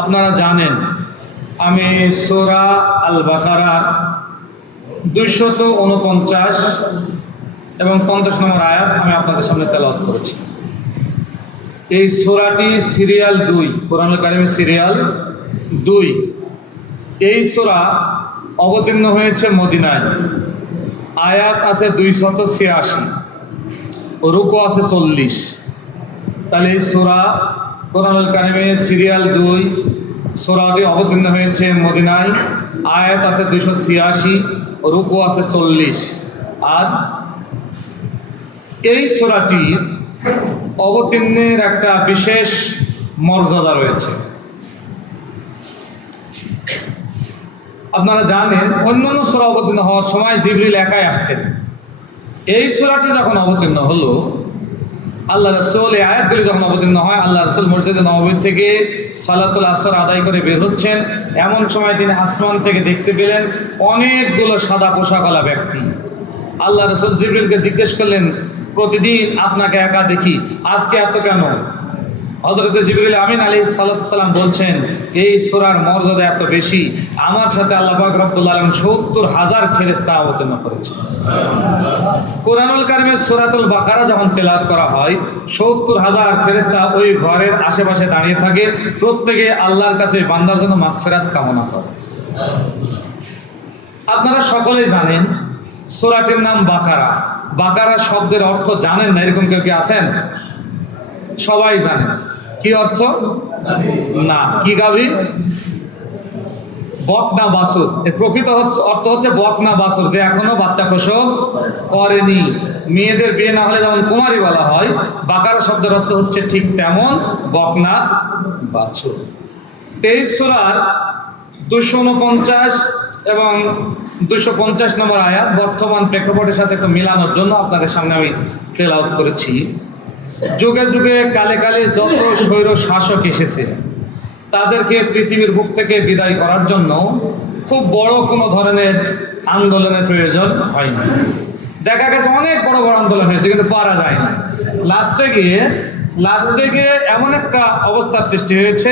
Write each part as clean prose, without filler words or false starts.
আপনারা জানেন আমি সূরা আল বাকারার 249 এবং 50 নম্বর আয়াত আমি আপনাদের সামনে তেলাওয়াত করেছি। এই সূরাটি সিরিয়াল 2, কোরআনুল কারীমের সিরিয়াল 2। এই সূরা অবতীর্ণ হয়েছে মদিনায়। আয়াত আছে 286, রুকু আছে 40। তাহলে এই সূরা কোরআনুল কারীমের সিরিয়াল 2, সূরাটি অবতীর্ণ হয়েছে মদিনায়। আয়াত আছে 286, রুকু আছে 40। আর এই সূরাটির অবতীর্ণের একটা বিশেষ মর্যাদা রয়েছে। আপনারা জানেন অন্যান্য সূরা অবতীর্ণ হওয়ার সময় জিবরিল একাই আসতেন। এই সূরাটি যখন অবতীর্ণ হলো, আল্লাহ রাসূল এই আয়াতগুলি যখন অবতীর্ণ হয়, আল্লাহ রাসূল মসজিদে নববী থেকে সালাতুল আসর আদায় করে বের হচ্ছেন। এমন সময় তিনি আসমান থেকে দেখতে পেলেন অনেকগুলো সাদা পোশাকওয়ালা ব্যক্তি। আল্লাহ রাসূল জিবরিলকে জিজ্ঞেস করলেন, প্রতিদিন আপনাকে একা দেখি, আজকে এত কেন? হযরত জিবরিল আমিন আলাইহিস সালাম বলছেন, এই সূরার মর্যাদা এত বেশি, আমার সাথে আল্লাহ পাক রব্বুল আলামিন ৭০,০০০ ফেরেশতা অবতীর্ণ করেছেন। কোরআনুল কারীমের সূরাতুল বাকারা যখন তেলাওয়াত করা হয়, ৭০,০০০ ফেরেশতা ওই ঘরের আশেপাশে দাঁড়িয়ে থাকে, প্রত্যেকে আল্লাহর কাছে বান্দার জন্য মাগফিরাত কামনা করে। আপনারা সকলেই জানেন সূরাটির নাম বাকারা। বাকারা শব্দের অর্থ জানেন না এরকম কেউ কি আছেন? সবাই জানেন। কি অর্থ? না, কি গাভী? বকনা বাছুর। এর প্রকৃত অর্থ হচ্ছে বকনা বাছুর, যে এখনো বাচ্চা প্রসব করেনি। মেয়েদের বিয়ে না হলে যেমন কুমারী বলা হয়, বাকারা শব্দের অর্থ হচ্ছে ঠিক তেমন, বকনা বাছুর। 23 সূরার 249 এবং 250 নম্বর আয়াত বর্তমান প্রেক্ষাপটের সাথে একটু মিলানোর জন্য আপনাদের সামনে আমি তেলাওয়াত করেছি। যুগে যুগে কালে কালে যত স্বৈর শাসক এসেছে, তাদেরকে পৃথিবীর বুক থেকে বিদায় করার জন্য খুব বড় কোনো ধরনের আন্দোলনের প্রয়োজন হয়নি। দেখা গেছে অনেক বড় বড় আন্দোলন হয়েছে, কিন্তু পারা যায় না। লাস্টে গিয়ে এমন একটা অবস্থার সৃষ্টি হয়েছে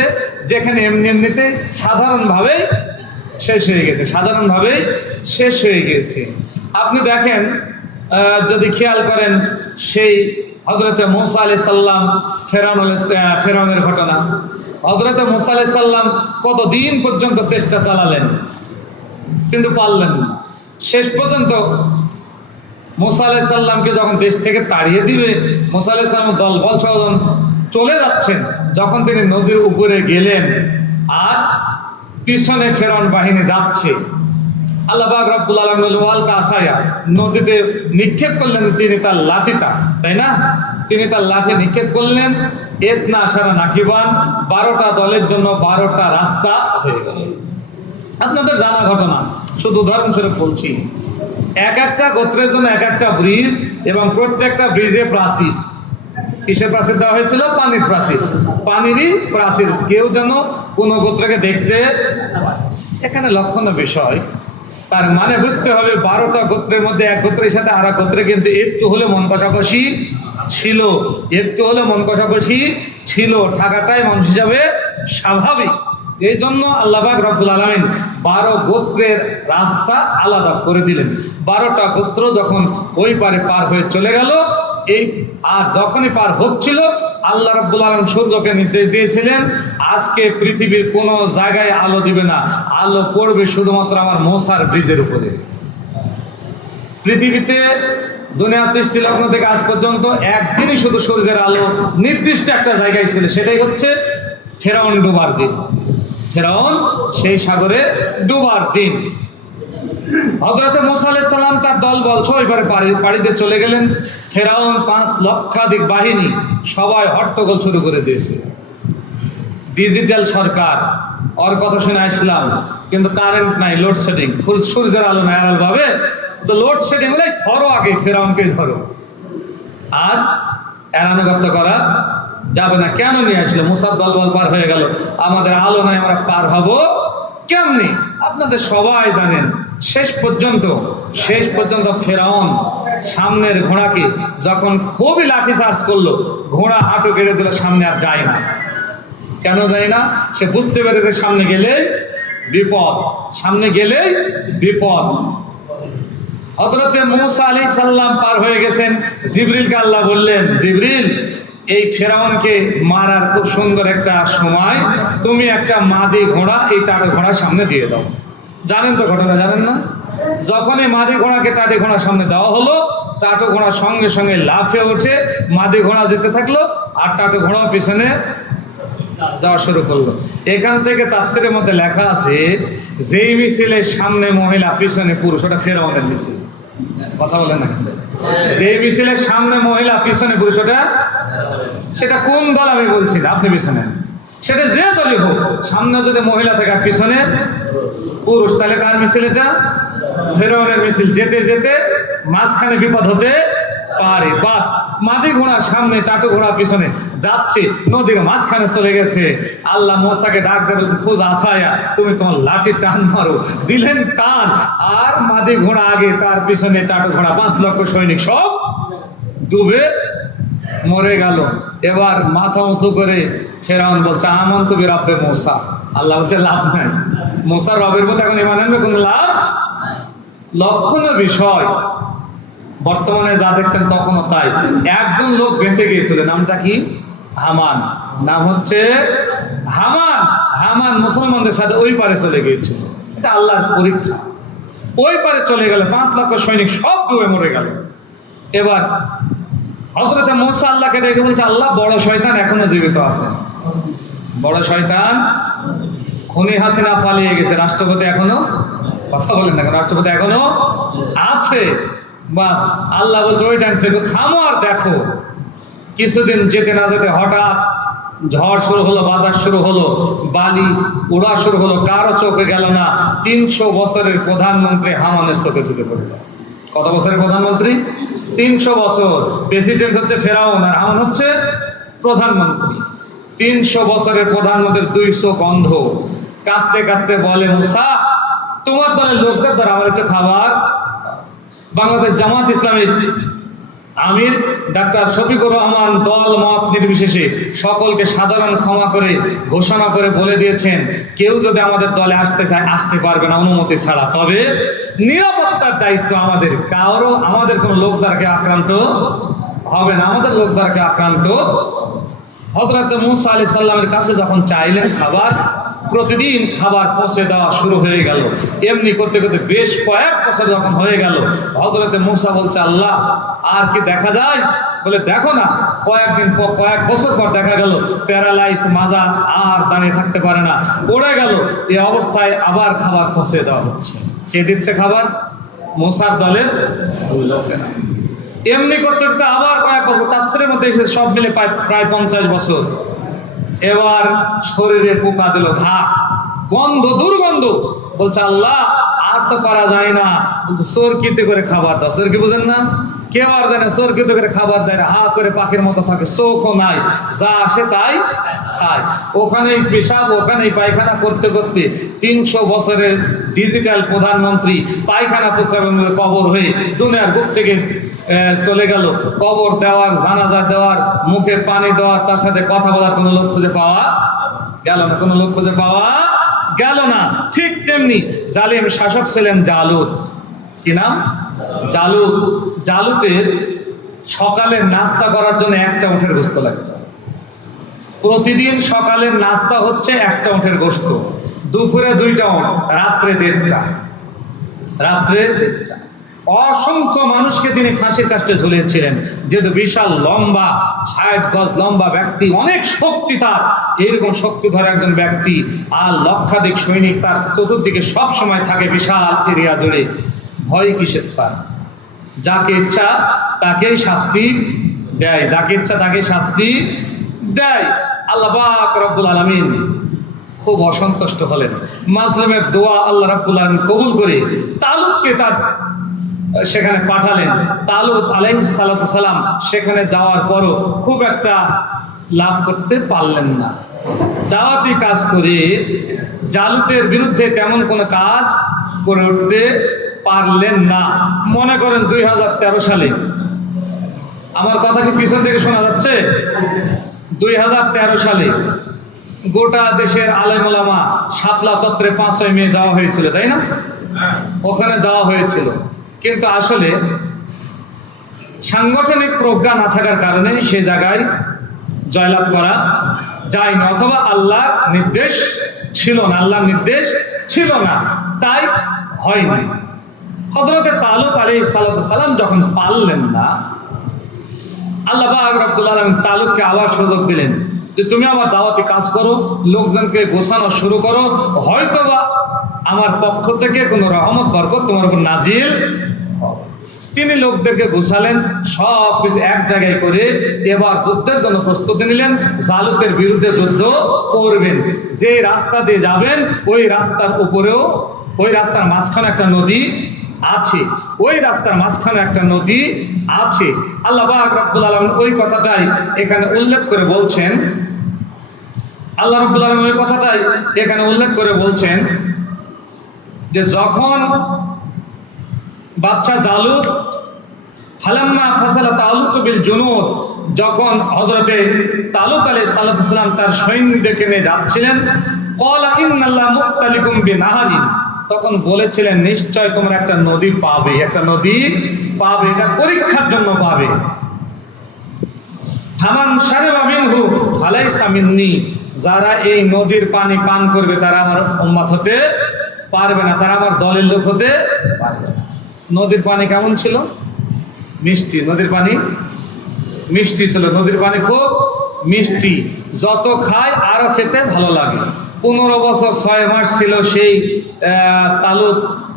যেখানে এমনিতেই সাধারণভাবেই শেষ হয়ে গেছে। আপনি দেখেন, যদি খেয়াল করেন, সেই হযরতে মূসা আলাইহিস সালাম ফেরাউনের ঘটনা। হযরতে মূসা আলাইহিস সালাম কতদিন পর্যন্ত চেষ্টা চালালেন, কিন্তু পারলেন না। শেষ পর্যন্ত মূসা আলাইহিস সালামকে যখন দেশ থেকে তাড়িয়ে দিবে, মূসা আলাইহিস সালাম দলবল সহ চলে যাচ্ছেন, যখন তিনি নদীর উপরে গেলেন আর পিছনে ফেরাউন বাহিনী যাচ্ছে, আল্লাহ পাক রব্বুল আলামিন ওয়ালকা আসায়া, নদীতে নিক্ষেপ করলেন তিনি তার লাঠিটা, তাই না? তিনি তার লাঠি নিক্ষেপ করলেন। ইসনা আশারা নাকিবান, 12টা দলের জন্য 12টা রাস্তা হয়ে গেল। আপনাদের জানা ঘটনা, শুধু উদাহরণস্বরূপ বলছি। এক একটা গোত্রের জন্য এক একটা ব্রিজ, এবং প্রত্যেকটা ব্রিজে প্রাচীর। কিসের প্রাচীর দেওয়া হয়েছিল? পানির প্রাচীর, পানিরই প্রাচীর। কেউ যেন কোনো গোত্রকে দেখতে। এখানে লক্ষণীয় বিষয়, তার মানে বুঝতে হবে 12টা গোত্রের মধ্যে এক গোত্রের সাথে আর এক গোত্রে কিন্তু একটু হলে মন কষাকষি ছিল। থাকাটাই মানুষ হিসাবে স্বাভাবিক। এই জন্য আল্লাহ পাক রব্বুল আলামিন 12 গোত্রের রাস্তা আলাদা করে দিলেন। 12টা গোত্র যখন ওই পারে পার হয়ে চলে গেল, আর যখনই পার হচ্ছিল, আল্লাহ রাব্বুল আলামিন সূর্যকে নির্দেশ দিয়েছিলেন, আজকে পৃথিবীর কোনো জায়গায় আলো দিবে না, আলো পড়বে শুধুমাত্র আমার মূসার ব্রিজের উপরে। পৃথিবীতে দুনিয়া সৃষ্টি লগ্ন থেকে আজ পর্যন্ত একদিনই শুধু সূর্যের আলো নির্দিষ্ট একটা জায়গায় ছিল, সেটাই হচ্ছে ফেরাউন ডুবার দিন। ফেরাউন সেই সাগরে ডুবার দিন। হযরত মূসা আলাইহিস সালাম তার দলবল সহ এবারে পাড়িতে চলে গেলেন। ফেরাউন 5 লক্ষাধিক বাহিনী, সবাই হট্টগোল শুরু করে দিয়েছে। ডিজিটাল সরকার, ওর কথা শুনে আসলাম, কিন্তু কারেন্ট নাই, লোডশেডিং, সূর্যের আলো নাই, আলো ভাবে তো লোডশেডিং হলে ধরো, আগে ফেরাউনকে ধরো। আর এড়ানোগত্য করা যাবে না। কেন নিয়ে আসলো? মূসার দলবল পার হয়ে গেল, আমাদের আলো নাই, আমরা পার হব কেমনি? আপনাদের সবাই জানেন, শেষ পর্যন্ত ফেরাউন সামনের ঘোড়াকে যখন খুবই লাঠি চার্জ করলো, ঘোড়া হাঁটু কেড়ে দিল, সামনে আর যায় না। কেন জানি না, সে বুঝতে পেরেছে সামনে গেলে বিপদ, সামনে গেলেই বিপদ। হযরতে মূসা আলাইহিস সালাম পার হয়ে গেছেন। জিবরিলকে আল্লাহ বললেন, জিবরিল, এই ফেরাউনকে মারার খুব সুন্দর একটা সময়, তুমি একটা মাদি ঘোড়া এই টাটে ঘোড়ার সামনে দিয়ে দাও। জানেন তো ঘটনা, জানেন না? যখনই মাদি ঘোড়াকে টাটে ঘোড়ার সামনে দেওয়া হলো, টাটো ঘোড়া সঙ্গে সঙ্গে লাফিয়ে উঠে মাদি ঘোড়া যেতে থাকলো, আর টাটো ঘোড়া পিছনে যাওয়া শুরু করলো। এখান থেকে তাফসীরের মধ্যে লেখা আছে, যেই মিছিলের সামনে মহিলা পিছনে পুরুষ, ওটা ফেরাউনের মিছিল। কথা বলেন না? যেই মিছিলের সামনে মহিলা পিছনে পুরুষ, ওটা সেটা কোন দল আমি বলছি না, আপনি পিছনে, সেটা যে দলই হোক, সামনে যদি মহিলা থাকে আর পিছনে পুরুষ, তাহলে কার মিছিল এটা? ফেরাউনের মিছিল। যেতে যেতে মাঝখানে বিপদ হতে পারে। বাস, মাদি ঘোড়া সামনে, টাটু ঘোড়া পিছনে যাচ্ছে, নদীর মাঝখানে চলে গেছে। আল্লাহ মূসাকে ডাক দেবেন, খুঁজ আসায়া, তুমি তোমার লাঠি টান মারো। দিলেন টান, আর মাদি ঘোড়া আগে, তার পিছনে টাটু ঘোড়া, 5 লক্ষ সৈনিক সব ডুবে মরে গেল। এবার মাথা উঁচু করে ফেরাউন বলছে, আমানতু বিরাব্বি মূসা। আল্লাহ বলছে, লাভ নাই, মূসা রবের প্রতি এখন ঈমান আনবে, কোনো লাভ। লক্ষণীয় বিষয়, বর্তমানে যা দেখছেন তখনও তাই। একজন লোক বেঁচে গিয়েছিল, নামটা কি? হামান। নাম হচ্ছে হামান। হামান মুসলমানদের সাথে ওই পারে চলে গিয়েছিল, এটা আল্লাহর পরীক্ষা। ওই পারে চলে গেল, 5 লক্ষ সৈনিক সব ডুবে মরে গেল। এবার হযরতে মূসা আল্লাহকে ডেকে বলছে, আল্লাহ, বড় শয়তান এখনো জীবিত আছে। বড় শয়তান খুনি হাসিনা পালিয়ে গেছে, রাষ্ট্রপতি এখনো, কথা বলেন না, রাষ্ট্রপতি এখনো আছে। বাস, আল্লাহ বলছে, ওই টাইম সেটা থামো আর দেখো। কিছুদিন যেতে না যেতে হঠাৎ ঝড় শুরু হলো, বাতাস শুরু হলো, বালি উড়া শুরু হলো, কারো চোখে গেল না। 300 বছরের প্রধানমন্ত্রী হামানের চোখে ঢুকে পড়ল। কত বছরের প্রধানমন্ত্রী? 300 বছর। প্রেসিডেন্ট হচ্ছে ফেরাউন, আর হামান হচ্ছে প্রধানমন্ত্রী। 300 বছরের প্রধানমন্ত্রীর 2 চোখ অন্ধ। কাঁদতে কাঁদতে বলে, মূসা, তোমার দলের লোকদের দ্বারা আমার একটু খাবার। বাংলাদেশ জামাত ইসলামের আমির ডাক্তার শফিকুর রহমান দল মত নির্বিশেষে সকলকে সাধারণ ক্ষমা করে ঘোষণা করে বলে দিয়েছেন, কেউ যদি আমাদের দলে আসতে চায় আসতে পারবে না অনুমতি ছাড়া, তবে নিরাপত্তার দায়িত্ব আমাদের। আমাদের কোনো লোক দ্বারাকে আক্রান্ত হবে না, আমাদের লোক দ্বারাকে আক্রান্ত। হযরত মূসা আলাইহিস সালামের কাছে যখন চাইলেন খাবার, প্রতিদিন খাবার পৌঁছে দেওয়া শুরু হয়ে গেল। এমনি করতে করতে বেশ কয়েক বছর যখন হয়ে গেল, হযরতে মূসা বলছে, আল্লাহ, আর কি দেখা যায়? বলে, দেখো না, কয়েক বছর পর দেখা গেল প্যারালাইজড মাজা আর দাঁড়িয়ে থাকতে পারে না, পড়ে গেল। এই অবস্থায় আবার খাবার পৌঁছে দেওয়া হচ্ছে। কে দিচ্ছে খাবার? মূসার দলের লোকেরা। এমনি করতে করতে আবার কয়েক বছর, তাফসীরের মধ্যে এসে সব মিলে প্রায় 50 বছর। এবার শরীরে পোকা দিল, ঘা, গন্ধ, দুর্গন্ধ। বলছে, আল্লাহ, আর তো পারা যায় না, কিন্তু চরকিতে করে খাবার দাও। চরকি বুঝেন না? কেউ আর জানে, চরকিতে করে খাবার দেয় না, হা করে পাখির মতো থাকে, চোখও নাই, যা আসে তাই খায়। ওখানেই পেশাব, ওখানেই পায়খানা করতে করতে 300 বছরের ডিজিটাল প্রধানমন্ত্রী পায়খানা প্রস্রাবের মধ্যে কবর হয়ে দুনিয়ার বুক থেকে চলে গেল। কবর দেওয়ার, জানাজা দেওয়ার, মুখে পানি দেওয়ার, তার সাথে কথা বলার কোনো লোক খুঁজে পাওয়া গেল না, কোনো লোক খুঁজে পাওয়া গেল না। ঠিক তেমনি জালিম শাসক ছিলেন জালুত। কি নাম? জালুত। জালুতের সকালের নাস্তা করার জন্য একটা উটের গোশত লাগতো। প্রতিদিন সকালের নাস্তা হচ্ছে একটা উটের গোশত, দুপুরে 2টা উট, রাত্রে 1.5টা। রাত্রে 1.5টা। অসংখ্য মানুষকে তিনি ফাঁসির কাস্টে ঝুলিয়েছিলেন। যেহেতু বিশাল লম্বা, 60 গজ লম্বা ব্যক্তি, অনেক শক্তি তার। এইরকম শক্তিধর একজন ব্যক্তি, আর লক্ষাধিক সৈনিক তার চতুর্দিকে সব সময় থাকে বিশাল এরিয়া জুড়ে। ভয় কিসের তার? যাকে ইচ্ছা তাকেই শাস্তি দেয়, যাকে ইচ্ছা তাকে শাস্তি দেয়। আল্লাহ পাক রব্বুল আলামিন খুব অসন্তুষ্ট হলেন। মাজলুমের দোয়া আল্লাহ রাব্বুল আলামিন কবুল করে তালুতকে তার সেখানে পাঠালেন। তালুত আলাইহিস সালাতু সালাম সেখানে যাওয়ার পরও খুব একটা লাভ করতে পারলেন না। দাওয়াতি কাজ করে জালুতের বিরুদ্ধে তেমন কোনো কাজ করে উঠতে পারলেন না। মনে করেন 2013 সালে, আমার কথা কি পিছন থেকে শোনা যাচ্ছে? 2013 সালে গোটা দেশের আলেম ওলামা শাপলা চত্বরে 5-6 মে যাওয়া হয়েছিল, তাই না? ওখানে যাওয়া হয়েছিল, কিন্তু আসলে সাংগঠনিক প্রজ্ঞা না থাকার কারণে সে জায়গায় জয়লাভ করা যায়নি, অথবা আল্লাহর নির্দেশ ছিল না, আল্লাহর নির্দেশ ছিল না, তাই হয়নি। হযরতে তালুত আলাইহিস সালাম যখন পারলেন না, আল্লাহ পাক রব্বুল আলামিন তালুতকে আবার সুযোগ দিলেন যে তুমি আমার দাওয়াতি কাজ করো, লোকজনকে গোছানো শুরু করো, হয়তোবা আমার পক্ষ থেকে কোনো রহমত বরকত তোমার উপর নাজিল হবে। তিনি লোকদেরকে গোছালেন, সব কিছু এক জায়গায় করে এবার যুদ্ধের জন্য প্রস্তুতি নিলেন। জালুতের বিরুদ্ধে যুদ্ধ করবেন। যে রাস্তা দিয়ে যাবেন ওই রাস্তার উপরেও, ওই রাস্তার মাঝখানে একটা নদী আছে, ওই রাস্তার মাঝখানে একটা নদী আছে। আল্লাহ পাক রব্বুল আলামিন ওই কথাটাই এখানে উল্লেখ করে বলছেন, আল্লাহ রব্বুল আলামিন ওই কথাটাই এখানে উল্লেখ করে বলছেন যে যখন বাদশা জালুত ফালাম্মা ফাসালা তালুত বিল জুনুদ, যখন হযরতে তালুত আলাইহিস সালাম তার সৈন্যদেরকে নিয়ে যাচ্ছিলেন, ক্বালা ইন্নাল্লাহ মুক্তালিকুম বিনাহারিন, তখন বলেছিলেন নিশ্চয় তোমরা একটা নদী পাবে, একটা নদী পাবে, এটা পরীক্ষার জন্য পাবে। ফামান শারিবা মিনহু ফালাইসা মিন্নি, যারা এই নদীর পানি পান করবে তারা আমার উম্মত হতে পারবে না, তারা আমার দলের লোক হতে পারবে না। নদীর পানি কেমন ছিল? মিষ্টি। নদীর পানি মিষ্টি ছিল, নদীর পানি খুব মিষ্টি, যত খায় আরো খেতে ভালো লাগে। 15 বছর 6 মাস ছিল সেই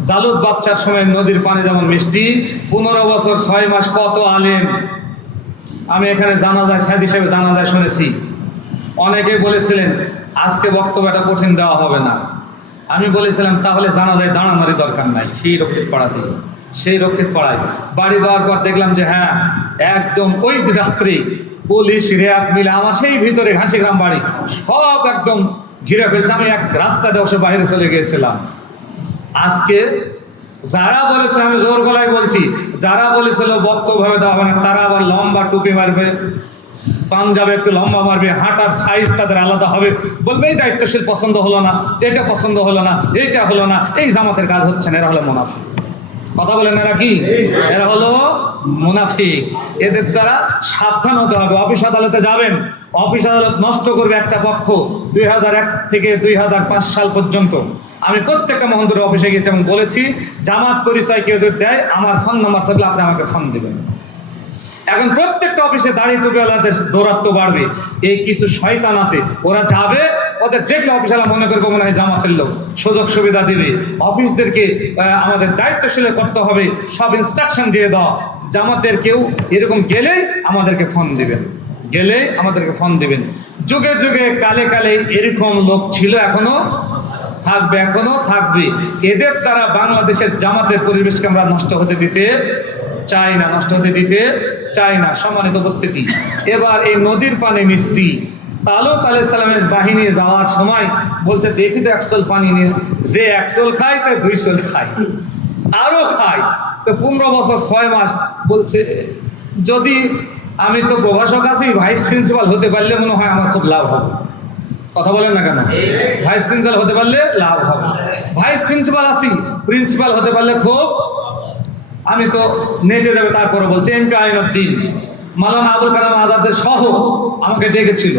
জালুত বাচ্চার সময় নদীর পানি যেমন মিষ্টি, 15 বছর 6 মাস কত আলেম। আমি এখানে জানাজায় সাইদ হিসেবে জানাজায় শুনেছি, অনেকে বলেছিলেন আজকে বক্তব্যটা কঠিন দেওয়া হবে না। আমি বলেছিলাম তাহলে জানাজায় দাঁড়ানোরই দরকার নাই, সেই রক্ষিত পাড়াতে, সেই রক্ষিত পাড়ায় বাড়ি যাওয়ার পর দেখলাম যে হ্যাঁ একদম ওই রাত্রে পুলিশ র্যাব মিলে আমার সেই ভিতরে ঘাসিগ্রাম বাড়ি সব একদম ঘিরে ফেলছে। আমি এক রাস্তা দিয়ে বসে বাইরে চলে গিয়েছিলাম। আজকে যারা বলেছিল, আমি জোর গলায় বলছি, যারা বলেছিল বক্তব্য ভাবে দেওয়া হবে না, তারা আবার লম্বা টুপি মারবে, পাঞ্জাবে একটু লম্বা মারবে, হাঁটার সাইজ তাদের আলাদা হবে, বলবে এই দায়িত্বশীল পছন্দ হলো না, এটা পছন্দ হলো না, এইটা হলো না, এই জামাতের কাজ হচ্ছে না, এরা হলো মুনাফিক। কথা বলেন, এরা কি? এরা হলো মুনাফিক। এদের দ্বারা সাবধান হতে হবে। অফিস আদালতে যাবেন, অফিস আদালত নষ্ট করবে একটা পক্ষ। 2001 থেকে 2005 সাল পর্যন্ত আমি প্রত্যেকটা মহন্তরের অফিসে গেছি এবং বলেছি জামাত পরিচয় কেউ যদি দেয় আমার ফোন নাম্বার থাকলে আপনি আমাকে ফোন দেবেন। এখন প্রত্যেকটা অফিসে দাড়ি টুপিওয়ালাদের দৌরাত্ম্য বাড়বে। এই কিছু শয়তান আছে, ওরা যাবে, ওদের দেখলে অফিসাররা মনে করবে মনে হয় জামাতের লোক, সুযোগ সুবিধা দিবে। অফিসদেরকে আমাদের দায়িত্বশীল করতে হবে, সব ইনস্ট্রাকশন দিয়ে দাও, জামাতের কেউ এরকম গেলেই আমাদেরকে ফোন দিবেন, গেলে আমাদেরকে ফোন দিবেন। যুগে যুগে কালে কালে এরকম লোক ছিল, এখনো থাকবে, এখনো থাকবে। এদের দ্বারা বাংলাদেশের জামাতের পরিবেশকে আমরা নষ্ট হতে দিতে চাই না, নষ্ট হতে দিতে চাই না। সম্মানিত উপস্থিতি, এবার এই নদীর পানি মিষ্টি। তালুত আলাইহিস সালামের বাহিনী যাওয়ার সময় বলছে দেখি তো 1 চোল পানি নিয়ে, যে 1 চোল খায় তাই 2 চোল খায়, আরো খায়। তো 15 বছর 6 মাস বলছে যদি আমি তো প্রভাষক আছি, ভাইস প্রিন্সিপাল হতে পারলে মনে হয় আমার খুব লাভ হবে। কথা বলেন না কেন? ভাইস প্রিন্সিপাল হতে পারলে লাভ হবে। ভাইস প্রিন্সিপাল আছি, প্রিন্সিপাল হতে পারলে খুব, আমি তো নেটে যাবে। তারপরে বলছে এমপি আইনউদ্দিন, মাওলানা আবুল কালাম আজাদের সহ আমাকে ডেকেছিল,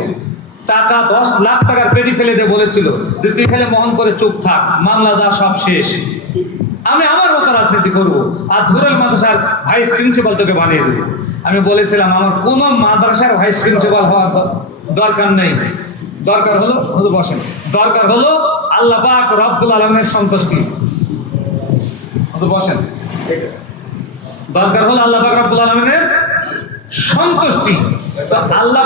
টাকা 10 লাখ টাকার পেটি ফেলে দিয়ে বলেছিল যে তুই খেলে মহন করে চুপ থাক, মামলা যা সব শেষ, আমি আমার মতো রাজনীতি করবো, আর ধুরুল মাদ্রাসার ভাইস প্রিন্সিপাল তোকে বানিয়ে দেবো। আমি বলেছিলাম আমার কোন মাদ্রাসার ভাইস প্রিন্সিপাল হওয়ার দরকার নেই, দরকার হলো বসেন, দরকার হলো আল্লাহ পাক রব্বুল আলামিনের সন্তুষ্টি। বসেন, ঠিক আছে, দরকার হলো আল্লাহ পাক রব্বুল আলামিনের সন্তুষ্টি। তো আল্লাহ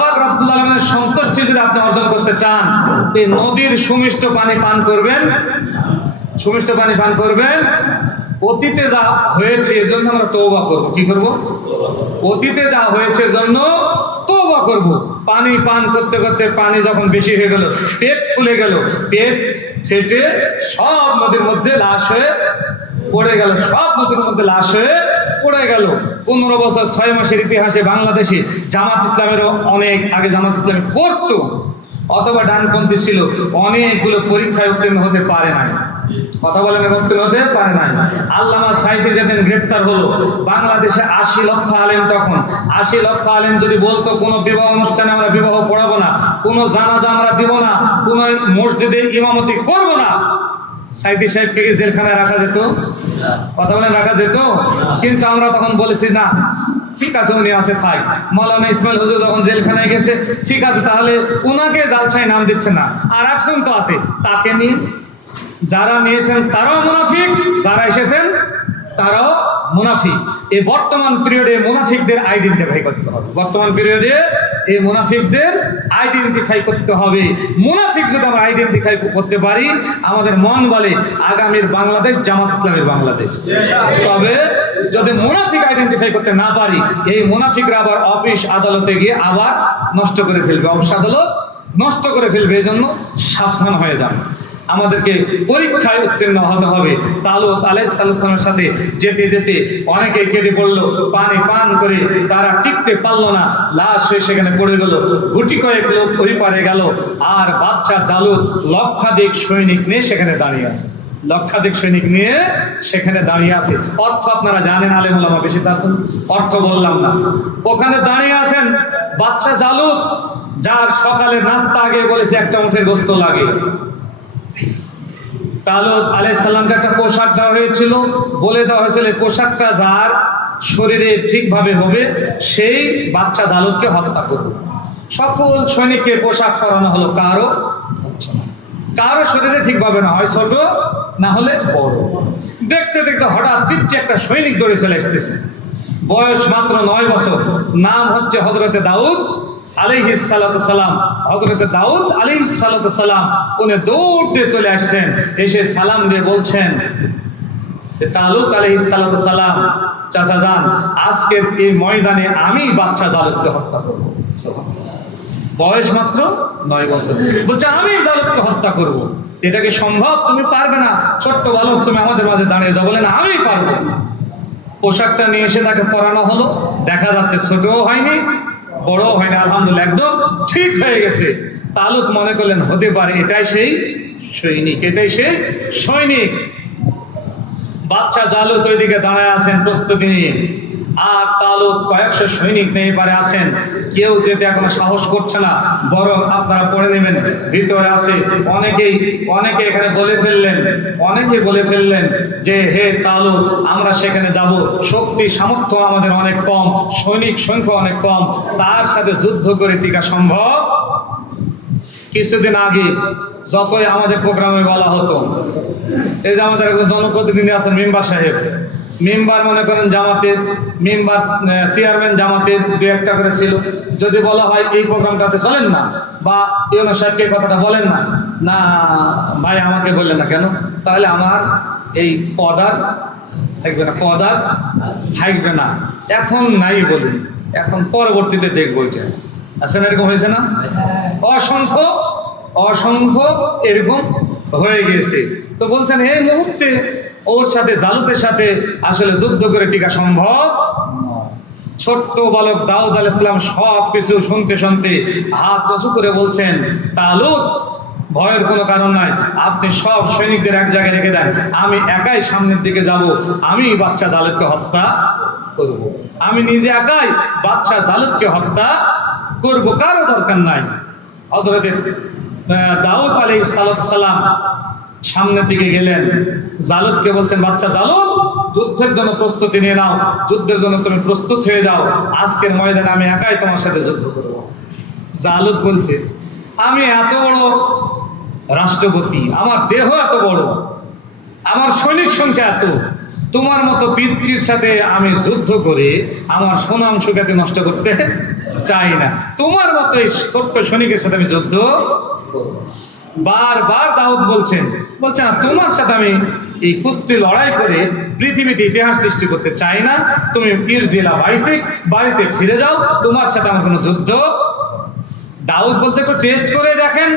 পাক রব্বুল আলামিনের সন্তুষ্টি যদি আপনি অর্জন করতে চান, এই নদীর সুমিষ্ট পানি পান করবেন, সুমিষ্ট পানি পান করবেন। অতীতে যা হয়েছে এর জন্য আমরা তওবা করব। কি করব? অতীতে যা হয়েছে এর জন্য তওবা করব। পানি পান করতে করতে পানি যখন বেশি হয়ে গেল, পেট ফুলে গেল, পেট ফেটে সব নদীর মধ্যে লাশ হয়ে পড়ে গেল, সব নদীর মধ্যে লাশ হয়ে পড়ে গেল। 15 বছর 6 মাসের ইতিহাসে বাংলাদেশে জামাত ইসলামেরও অনেক আগে জামাত ইসলামী করতো অথবা ডানপন্থী ছিল, অনেকগুলো পরীক্ষায় উত্তীর্ণ হতে পারে নাই। কথা বলেন, উত্তীর্ণ হতে পারে নাই। আল্লামা সাইফি যেদিন গ্রেপ্তার হলো, বাংলাদেশে 80 লক্ষ আলেম, তখন 80 লক্ষ আলেম যদি বলতো কোনো বিবাহ অনুষ্ঠানে আমরা বিবাহ পড়াবো না, কোনো জানাজা আমরা দিব না, কোনো মসজিদে ইমামতি করব না, সাইদি সাহেবকে কি জেলখানায় রাখা যেত? কথা বলেন, রাখা যেত? কিন্তু আমরা তখন বলেছি না, ঠিক আছে উনি আছে থাক। মাওলানা ইসমাইল হুজুর যখন জেলখানায় গেছে, ঠিক আছে তাহলে উনাকে জালসায় নাম দিচ্ছে না, আর একজন তো আছে তাকে নিয়ে। যারা নিয়েছেন তারাও মুনাফিক, যারা এসেছেন তারাও মুনাফিক। এই বর্তমান পিরিয়ডে মুনাফিকদের আইডেন্টিফাই করতে হবে। বর্তমান পিরিয়ডে এই মুনাফিকদের আইডেন্টিফাই করতে হবে। মুনাফিক যদি আমরা আইডেন্টিফাই করতে পারি, আমাদের মন বলে আগামীর বাংলাদেশ জামাত ইসলামের বাংলাদেশ। তবে যদি মুনাফিক আইডেন্টিফাই করতে না পারি, এই মুনাফিকরা আবার অফিস আদালতে গিয়ে আবার নষ্ট করে ফেলবে, অফিস আদালত নষ্ট করে ফেলবে। এই জন্য সাবধান হয়ে যান। আমাদেরকে পরীক্ষায় উত্তীর্ণ হতে হবে। তালুত আলাইহিস সালামের সাথে যেতে যেতে অনেকে কেটে পড়লো, পানি পান করে তারা টিকতে পারলো না, লাশ হয়ে সেখানে পড়ে গেল। গুটি কয়েক লোক ওই পারে গেল, আর বাচ্চা জালুত লক্ষাধিক সৈনিক নিয়ে সেখানে দাঁড়িয়ে আছে। লক্ষাধিক সৈনিক নিয়ে সেখানে দাঁড়িয়ে আছে। অর্থ আপনারা জানেন, আলেম ওলামা বেশি, তার অর্থ বললাম না। ওখানে দাঁড়িয়ে আছেন বাচ্চা জালুত, যার সকালের নাস্তা আগে বলেছে একটা উঠের গোস্ত লাগে। তালুত আলাইহিস সালামকে একটা পোশাক দেওয়া হয়েছিল, বলে দেওয়া হয়েছিল পোশাকটা যার শরীরে ঠিকভাবে হবে সেই বাচ্চা জালুতকে হত্যা করবে। সকল সৈনিককে পোশাক পরানো হলো, কারো শরীরে ঠিকভাবে না হয় ছোট, না হলে বড়। দেখতে দেখতে হঠাৎ পিচ্ছে একটা সৈনিক দৌড়ে চলে আসতেছে, বয়স মাত্র 9 বছর, নাম হচ্ছে হযরতে দাউদ আলাইহিস সালাতু সালাম। হযরতে দাউদ আলাইহিস সালাতু সালাম উনি দৌড়তে চলে আসছেন, এসে সালাম দিয়ে বলছেন যে তালুত আলাইহিস সালাতু সালাম, চাচা যান, আজকের এই ময়দানে আমি বাচ্চা জালুতকে হত্যা করব। বয়স মাত্র 9 বছর, বলছে আমি জালুতকে হত্যা করব। এটা কি সম্ভব? তুমি পারবে না, ছোট্ট বালক, তুমি আমাদের মাঝে দাঁড়িয়ে যাও। বলে না, আমি পারবো। পোশাকটা নিয়ে এসে তাকে পরানো হলো, দেখা যাচ্ছে ছোটও হয়নি বড় হয়নি, আলহামদুলিল্লাহ একদম ঠিক হয়ে গেছে। তালুত মনে করলেন হতে পারে এটাই সেই সৈনিক, এটাই সেই সৈনিক। বাচ্চা জালুত ওইদিকে দাঁড়ায় আছেন প্রস্তুতি নিয়ে, আর তালুত কয়েকশো সৈনিক নিয়ে পারে আছেন। কেউ যেতে এখনো সাহস করছে না, বরং আপনারা পড়ে নেবেন ভিতরে আছে অনেকে এখানে অনেকে বলে ফেললেন যে হে তালুত, আমরা সেখানে যাব, শক্তি সামর্থ্য আমাদের অনেক কম, সৈনিক সংখ্যা অনেক কম, তার সাথে যুদ্ধ করে টিকা সম্ভব। কিছুদিন আগে যতই আমাদের প্রোগ্রামে বলা হতো, এই যে আমাদের একজন জনপ্রতিনিধি আছেন মেম্বার সাহেব, মেম্বার মনে করেন জামাতের মেম্বার, চেয়ারম্যান জামাতের 2-1টা করে ছিল। যদি বলা হয় এই প্রোগ্রামটাতে চলেন না, বা ইউনো সাহেবকে কথাটা বলেন না, না ভাই আমাকে বললেন না কেন, তাহলে আমার এই পদার থাকবে না, এখন নাই বলি, এখন পরবর্তীতে দেখবো। এটা আসলে এরকম হয়েছে না? অসংখ্য এরকম হয়ে গেছে। তো বলছেন এই মুহূর্তে ওর সাথে জালুতের সাথে আসলে যুদ্ধ করে টিকা সম্ভব। ছোট্ট বালক দাউদ আলাইহিস সালাম সব কিছু শুনতে শুনতে হাত উঁচু করে বলছেন, তালুত ভয়ের কোনো কারণ নাই, আপনি সব সৈনিকদের এক জায়গায় রেখে দেন, আমি একাই সামনের দিকে যাব, আমি বাচ্চা জালুতকে হত্যা করব, আমি নিজে একাই বাচ্চা জালুতকে হত্যা করব, কারো দরকার নাই। হযরতে দাউদ আলাইহিস সালাম সামনের দিকে গেলেন, জালুতকে বলছেন, বাচ্চা জালুত, যুদ্ধের জন্য প্রস্তুতি নিয়ে নাও, যুদ্ধের জন্য তুমি প্রস্তুত হয়ে যাও, আজকের ময়দানে আমি একাই তোমার সাথে যুদ্ধ করব। জালুত বলছে, আমি এত বড় রাষ্ট্রপতি, আমার দেহ এত বড়, আমার সৈনিক সংখ্যা এত, তোমার মতো পিতৃর সাথে আমি যুদ্ধ করে আমার সুনাম সুখ্যাতি নষ্ট করতে চাই না, তোমার মতো এই ছোট্ট সৈনিকের সাথে আমি যুদ্ধ করব। বারবার দাউদ বলছেন না, তোমার সাথে আমি এই কুস্তি লড়াই করে পৃথিবীতে ইতিহাস সৃষ্টি করতে চাই না, তুমি ইরজিলা বাড়িতে ফিরে যাও, তোমার সাথে আমার কোনো যুদ্ধ। দাউদ বলছে একটু টেস্ট করে দেখেন।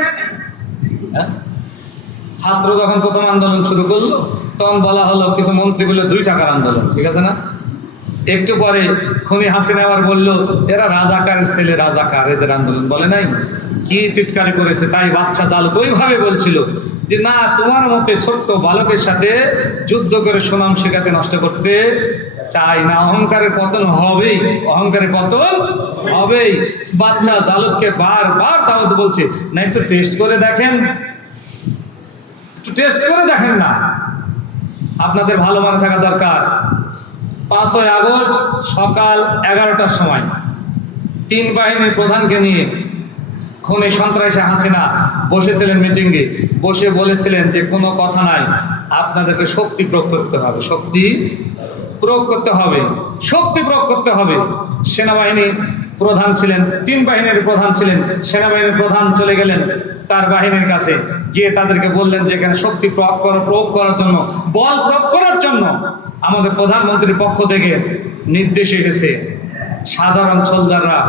ছাত্র যখন প্রথম আন্দোলন শুরু করলো, তখন বলা হলো কিছু মন্ত্রী বললো 2 টাকার আন্দোলন, ঠিক আছে না, একটু পরে খুনি হাসিনা আবার বলল, এরা রাজাকারের ছেলে, রাজাকার, এদের আন্দোলন বলে নাই, কি টিটকারি করেছে। তাই বাচ্চা জালুত ওইভাবে বলছিল যে না, তোমার মতে ছোট্ট বালকের সাথে যুদ্ধ করে সুনাম শেখাতে নষ্ট করতে চাই না। অহংকারের পতন হবেই, অহংকারের পতন হবেই। বাচ্চা জালুতকে বারবার দাওয়াত বলছে, না একটু টেস্ট করে দেখেন, একটু টেস্ট করে দেখেন না। আপনাদের ভালো মনে থাকা দরকার। 5ই আগস্ট সকাল 11টার সময় 3 বাহিনীর প্রধানকে নিয়ে খুনি সন্ত্রাসী হাসিনা বসেছিলেন মিটিংয়ে, বসে বলেছিলেন যে কোনো কথা নাই, আপনাদেরকে শক্তি প্রয়োগ করতে হবে, শক্তি প্রয়োগ করতে হবে, শক্তি প্রয়োগ করতে হবে। সেনাবাহিনী প্রধান ছিলেন, 3 বাহিনীর প্রধান ছিলেন, সেনাবাহিনীর প্রধান চলে গেলেন তার বাহিনীর কাছে, গিয়ে তাদেরকে বললেন যে এখানে শক্তি প্রয়োগ করার জন্য, বল প্রয়োগ করার জন্য আমাদের প্রধানমন্ত্রীর পক্ষ থেকে নির্দেশ এসেছে। সাধারণ সোলজাররা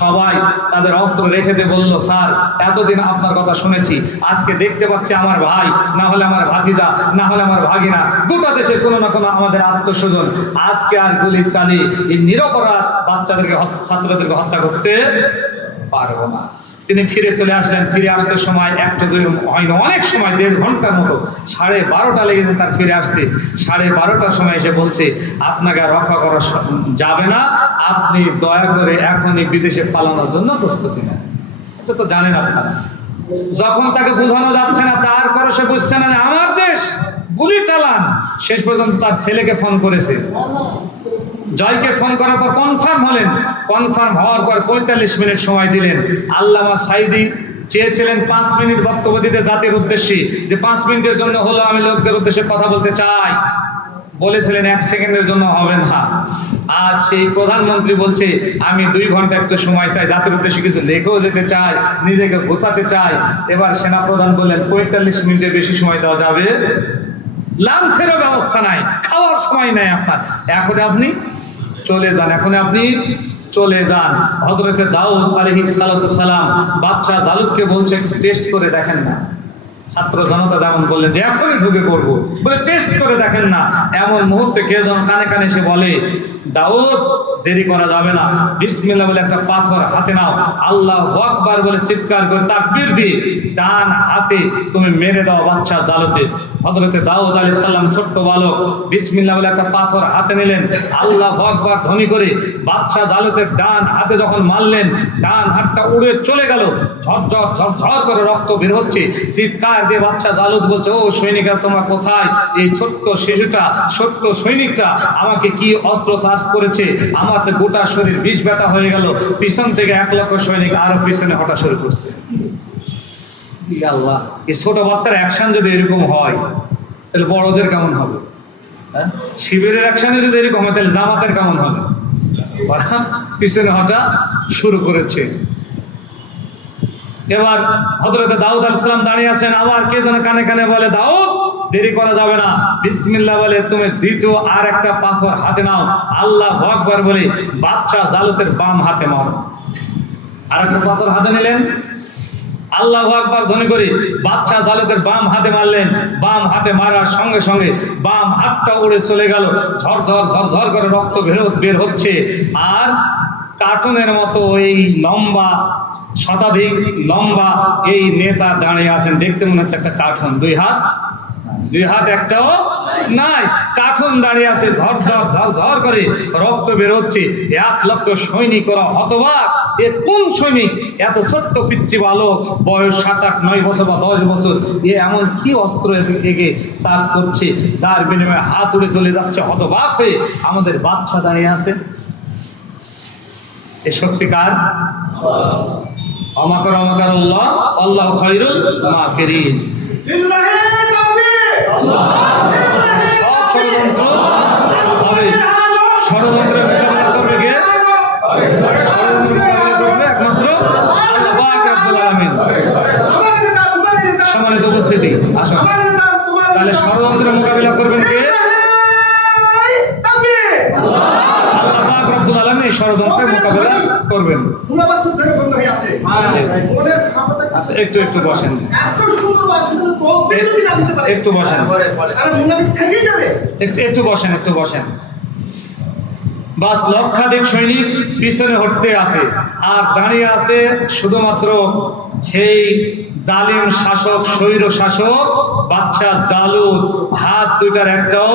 সবাই তাদের অস্ত্র রেখে দিয়ে বলল, স্যার এতদিন আপনার কথা শুনেছি, আজকে দেখতে পাচ্ছি আমার ভাই, না হলে আমার ভাতিজা, না হলে আমার ভাগিনা, গোটা দেশে কোনো না কোনো আমাদের আত্মস্বজন, আজকে আর গুলি চালিয়ে এই নিরপরাধ বাচ্চাদেরকে, ছাত্রদেরকে হত্যা করতে পারবো না। তিনি ফিরে চলে আসলেন। ফিরে আসতে সময় একটা দুই হয়নি, অনেক সময় 1.5 ঘন্টার মতো, 12:30 লেগেছে তার ফিরে আসতে। 12:30টার সময় এসে বলছে, আপনাকে আর রক্ষা করা যাবে না, আপনি দয়া করে এখনই বিদেশে পালানোর জন্য প্রস্তুতি নেন। এটা তো জানেন আপনারা। যখন তাকে বোঝানো যাচ্ছে না, তারপরে সে বুঝছে না যে আমার দেশ, গুলি চালান। শেষ পর্যন্ত তার ছেলেকে ফোন করেছে, জয়কে ফোন করার পর কনফার্ম হলেন। কনফার্ম হওয়ার পর 45 মিনিট সময় দিলেন। আল্লামা সাঈদী চেয়েছিলেন 5 মিনিট বক্তব্য দিতে জাতির উদ্দেশ্যে, যে 5 মিনিটের জন্য হলো আমি লোকদের উদ্দেশ্যে কথা বলতে চাই। বলেছিলেন 1 সেকেন্ডের জন্য হবে না। আজ সেই প্রধানমন্ত্রী বলছে আমি 2 ঘন্টা একটু সময় চাই, জাতির উদ্দেশ্যে কিছু লেখেও যেতে চাই, নিজেকে ঘোষাতে চাই। এবার সেনাপ্রধান বললেন 45 মিনিটের বেশি সময় দেওয়া যাবে, লাঞ্চেরও ব্যবস্থা নাই, খাওয়ার সময় নাই আপনার, এখন আপনি চলে যান, এখন আপনি চলে যান। হযরতে দাউদ আলাইহিস সালাম বাচ্চা জালুতকে বলছে একটু টেস্ট করে দেখেন না। ছাত্র জনতা যেমন বললেন যে এখনই ঢুকে পড়বো, বলে টেস্ট করে দেখেন না। এমন মুহূর্তে কে যেন কানে কানে এসে বলে, দাউদ দেরি করা যাবে না, বিসমিল্লাহ বলে একটা পাথর হাতে নাও, আল্লাহু আকবার বলে চিৎকার করে তাকবীর দিয়ে ডান হাতে তুমি মেরে দাও বাচ্চা জালুতে। হযরতে দাউদ আলাইহিস সালাম ছোট্ট বালক, বিসমিল্লাহ বলে একটা পাথর হাতে নিলেন, আল্লাহু আকবার ধ্বনি করে বাচ্চা জালুতের ডান হাতে যখন মারলেন, ডান হাতটা উড়ে চলে গেল, ঝরঝর ঝরঝর করে রক্ত বের হচ্ছে। চিৎকার দিয়ে বাচ্চা জালুত বলছে, ও সৈনিকরা তোমরা কোথায়? এই ছোট্ট শিশুটা, ছোট্ট সৈনিকটা আমাকে কি অস্ত্র চার্জ করেছে, আমার তো গোটা শরীর বিষ ব্যথা হয়ে গেল। পিছন থেকে 1 লক্ষ সৈনিক আরো পিছনে হটা শুরু করছে। আল্লাহ, এই ছোট বাচ্চার অ্যাকশন যদি এরকম হয়, তাহলে বড়দের কেমন হবে? শিবিরের অ্যাকশনে যদি এরকম হয়, তাহলে জামাতের কেমন হবে? পিছনে হটা শুরু করেছে। এবার হযরতে দাউদ আলাইহিস সালাম দাঁড়িয়ে আছেন, আবার কে যেন কানে কানে বলে, দাউদ দেরি করা যাবে না, বিসমিল্লাহ বলে তুমি দ্বিতীয় আর একটা পাথর হাতে নাও, আল্লাহু আকবার বলে বাচ্চা জালুতের বাম হাতে মারো। আর একটা পাথর হাতে নিলেন, আল্লাহু আকবার ধ্বনি করে বাচ্চা জালুতের বাম হাতে মারলেন। বাম হাতে মারার সঙ্গে সঙ্গে বাম হাতটা উড়ে চলে গেল, ঝরঝর ঝরঝর করে রক্ত বের হচ্ছে। আর কার্টুনের মতো এই লম্বা, শতাধিক লম্বা এই নেতা দাঁড়িয়ে আছেন, দেখতে মনে হচ্ছে একটা কার্টুন। 2 হাত একটাও নাই, কার্টুন দাঁড়িয়ে আছে, ঝরঝর ঝরঝর করে রক্ত বের হচ্ছে। 1 লক্ষ সৈনিক ওরা হতবাক, এ কোন সৈনিক? এত ছোট্ট পিচ্চি বালক, বয়স 7, 8, 9 বছর বা 10 বছর, এ এমন কি অস্ত্র এগে চার্জ করছে যার বিনিময়ে হাত উড়ে চলে যাচ্ছে? হতবাক হয়ে আমাদের বাচ্চা দাঁড়িয়ে আছে। এ শক্তিকার অমাকর আল্লাহ, আল্লাহু খায়রুল মাকিরিন। ষড়যন্ত্র হবে, ষড়যন্ত্রের মোকাবিলা করবে কে? একমাত্র আল্লাহ পাক রব্বুল আলামিন। সম্মানিত উপস্থিতি, আসুন তাহলে ষড়যন্ত্রের মোকাবিলা করবেন কে? আল্লাহ পাক রব্বুল আলামিন এই ষড়যন্ত্রের মোকাবিলা করবেন। আচ্ছা, একটু বসেন, একটু বসেন, একটু বসেন। বাস লক্ষাধিক সৈনিক পিছনে হটতে আছে, আর দাঁড়িয়ে আছে শুধুমাত্র সেই জালিম শাসক, স্বৈর শাসক বাদশা জালুত। হাত দুইটার একটাও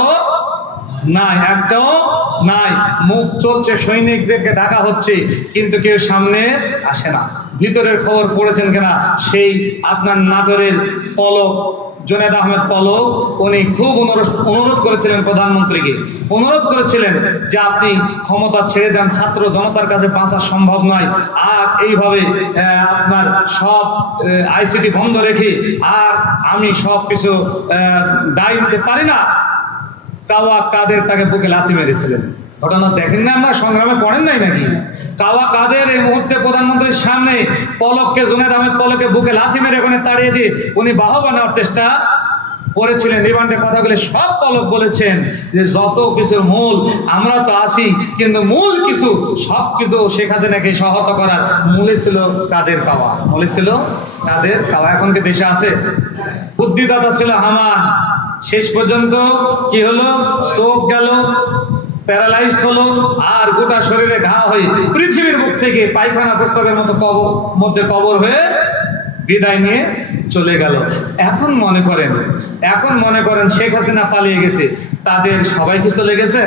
নাই। মুখ চলছে, সৈনিকদেরকে ডাকা হচ্ছে, কিন্তু কেউ সামনে আসে না। ভিতরের খবর পড়েছেন কিনা, সেই আপনার নাটোরের পলক, জুনেদ আহমেদ পলক, উনি খুব অনুরোধ করেছিলেন প্রধানমন্ত্রীকে, অনুরোধ করেছিলেন যে আপনি ক্ষমতা ছেড়ে দেন, ছাত্র জনতার কাছে বাঁচা সম্ভব নয়, আর এইভাবে আপনার সব আইসিটি বন্ধ রেখে আর আমি সব কিছু দায় নিতে পারি না। কাওয়া কাদের তাকে বুকে লাথি মেরেছিলেন, ঘটনা দেখেন না, আমরা সংগ্রামে পড়েন নাই নাকি? কাওয়া কাদের এই মুহূর্তে প্রধানমন্ত্রীর সামনে পলককে, জুনেদ আহমেদ পলককে বুকে লাথি মেরে ওখানে তাড়িয়ে দিয়ে উনি বাহবা নেওয়ার চেষ্টা করেছিলেন। রিমান্ডের কথাগুলি সব পলক বলেছেন যে যত কিছুর মূল আমরা তো আসি, কিন্তু মূল কিছু সব কিছু শেখ হাসিনাকে সহায়তা করার মূলে ছিল কাদের কাওয়া, মূলে ছিল কাদের কাওয়া। এখন কি দেশে আছে? বুদ্ধিদাতা ছিল হামান, শেষ পর্যন্ত কি হলো? চোখ গেল, প্যারালাইজড হলো, আর গোটা শরীরে ঘা হয়ে পৃথিবীর মুখ থেকে পায়খানা পুস্তকের মতো কবর হয়ে বিদায় নিয়ে চলে গেল। এখন মনে করেন শেখ হাসিনা পালিয়ে গেছে, তাদের সবাই কি চলে গেছে?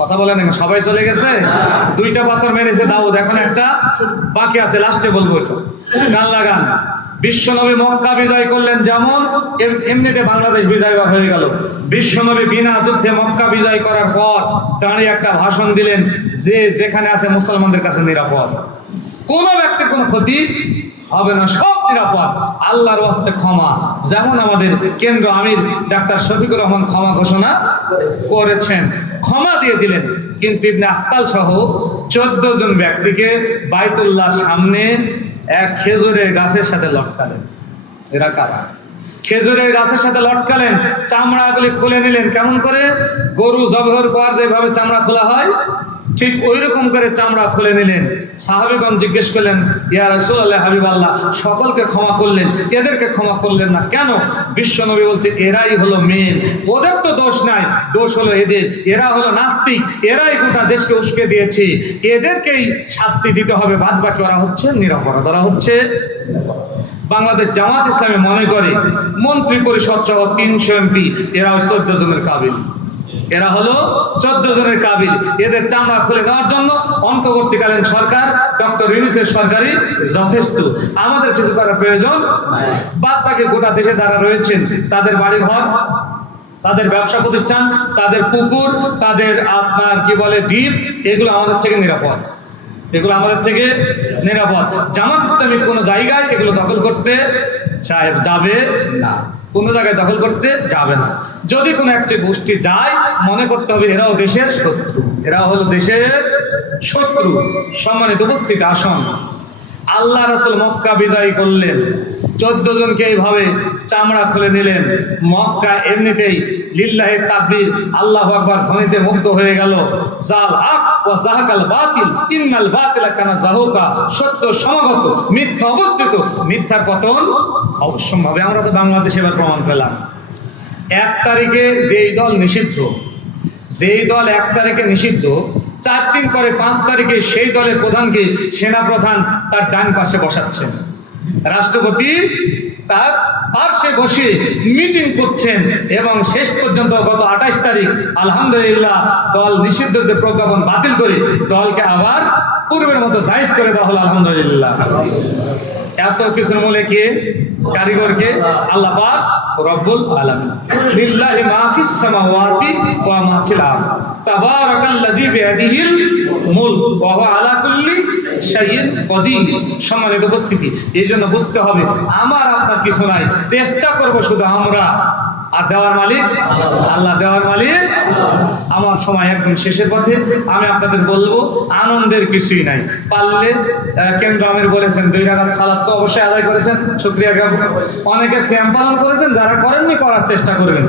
কথা বলেন, সবাই চলে গেছে? দুইটা পাথর মেরেছে দাউদ, এখন একটা বাকি আছে, লাস্টে বলবো এটা, গান লাগান। বিশ্বনবী মক্কা বিজয় করলেন, যেমন এমনিতে বাংলাদেশ বিজয় হয়ে গেল। বিশ্বনবী বিনা যুদ্ধে মক্কা বিজয় করার পর দাঁড়িয়ে একটা ভাষণ দিলেন যে যেখানে আছে মুসলমানদের কাছে নিরাপদ, কোন ব্যক্তির কোনো ক্ষতি হবে না, সব নিরাপদ, আল্লাহর ওয়াস্তে ক্ষমা। যেমন আমাদের কেন্দ্র আমির ডাক্তার শফিকুর রহমান ক্ষমা ঘোষণা করেছেন, ক্ষমা দিয়ে দিলেন। কিন্তু ইবনে আক্তাল সহ 14 জন ব্যক্তিকে বাইতুল্লাহর সামনে এক খেজুরের গাছের সাথে লটকালেন। এরা কারা? খেজুরের গাছের সাথে লটকালেন, চামড়াগুলি খুলে নিলেন। কেমন করে? গরু জবেহর পর যেভাবে চামড়া খোলা হয়, ঠিক ওই রকম করে চামড়া খুলে নিলেন। সাহাবীগণ জিজ্ঞেস করলেন, ইয়া রাসূলুল্লাহ, হাবিব আল্লাহ, সকলকে ক্ষমা করলেন, এদেরকে ক্ষমা করলেন না কেন? বিশ্বনবী বলছে, এরাই হলো মেন, ওদের তো দোষ নাই, দোষ হলো এদের, এরা হলো নাস্তিক, এরাই গোটা দেশকে উস্কে দিয়েছে, এদেরকেই শাস্তি দিতে হবে, বাদ বাকি ওরা হচ্ছে নিরপরাধ, ওরা হচ্ছে। বাংলাদেশ জামাত ইসলামী মনে করে মন্ত্রী পরিষদ সহ 300 এমপি এরা 14 জনের কাবিল, এরা হলো 14 জনের কাবিল। এদের চামড়া খুলে নেওয়ার জন্য অন্তর্বর্তীকালীন সরকার, ডক্টর ইউনূসের সরকারই যথেষ্ট, আমাদের কিছু করার প্রয়োজন। বাদ বাকি গোটা দেশে যারা রয়েছেন, তাদের বাড়ি ঘর, তাদের ব্যবসা প্রতিষ্ঠান, তাদের পুকুর, তাদের আপনার কি বলে দ্বীপ, এগুলো আমাদের থেকে নিরাপদ, এগুলো আমাদের থেকে নিরাপদ। জামাত ইসলামী কোনো জায়গায় এগুলো দখল করতে যাবে না, কোনো জায়গায় দখল করতে যাবে না। যদি কোনো একটি গোষ্ঠী যায়, মনে করতে হবে এরাও দেশের শত্রু, এরা হলো দেশের শত্রু। সম্মানিত উপস্থিত, আসন, আল্লাহ রাসূল মক্কা বিজয় করলেন, 14 জনকে এইভাবে চামড়া খুলে নিলেন। মক্কা এমনিতেই লিল্লাহি তাকবীর, আল্লাহু আকবার ধ্বনিতে মুগ্ধ হয়ে গেল। জাল হক ওয়া যাহাকাল বাতিল, ইন্নাল বাতিলা কানা যাহুকা, সত্য সমাগত, মিথ্যা অবস্থিত, মিথ্যার পতন অবশ্যম্ভাবী। আমরা তো বাংলাদেশে এবার প্রমাণ পেলাম। 1 তারিখে যেই দল নিষিদ্ধ, যেই দল 1 তারিখে নিষিদ্ধ, 4 দিন পরে 5 তারিখে সেই দলের প্রধানকে সেনাপ্রধান তার ডান পাশে বসাচ্ছেন, রাষ্ট্রপতি তার পাশে বসে মিটিং করছেন, এবং শেষ পর্যন্ত গত 28 তারিখ আলহামদুলিল্লাহ দল নিষিদ্ধতে প্রজ্ঞাপন বাতিল করে দলকে আবার পূর্বের মতো জায়েজ করে দেওয়া হলো, আলহামদুলিল্লাহ। এত কিছুর মূলে কে? কারিগরকে? আল্লাহ পাক রব্বুল আলামিন। লিল্লাহি মা ফিস সামাওয়াতি ওয়া মা ফিল আরদ, তাবারাকাল্লাযী বিয়াদিহিল মুলক ওয়া হুয়া আলা কুল্লি শাইইন কদির। সম্মানিত উপস্থিতি, এই জন্য বুঝতে হবে আমার আপনার কিছু নাই, চেষ্টা করব শুধু আমরা, আর দেওয়ার মালিক আল্লাহ, দেওয়ার মালিক। আমার সময় একদম শেষের পথে, আমি আপনাদের বলবো আনন্দের কিছুই নাই। পারলে কেন্দ্র আমির বলেছেন 2 রাকাত সালাত তো অবশ্যই আদায় করেছেন, শুকরিয়া জ্ঞাপন। অনেকে সিয়াম পালন করেছেন, যারা করেননি করার চেষ্টা করবেন।